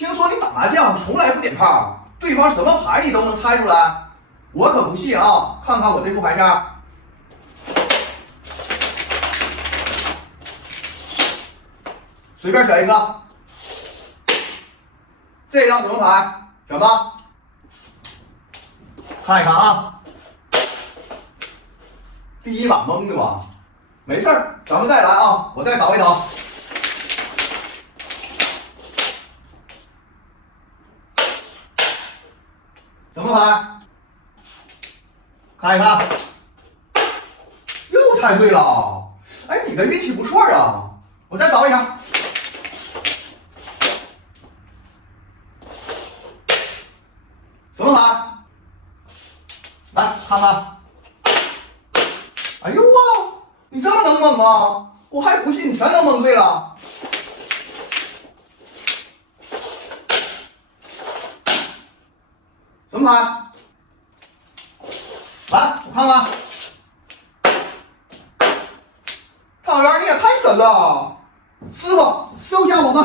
听说你打麻将从来不点炮，对方什么牌你都能猜出来，我可不信啊！看看我这副牌面，随便选一个。这张什么牌？选吧。看一看啊。第一把蒙的吧？没事儿，咱们再来啊！我再倒一倒。什么牌？看一看，又猜对了。哎，你的运气不错啊！我再倒一下。什么牌？来看看。哎呦哇，你这么能蒙吗？我还不信你全都蒙对了。什么牌？来，我看看。汤圆，你也太神了！师傅，收下我们。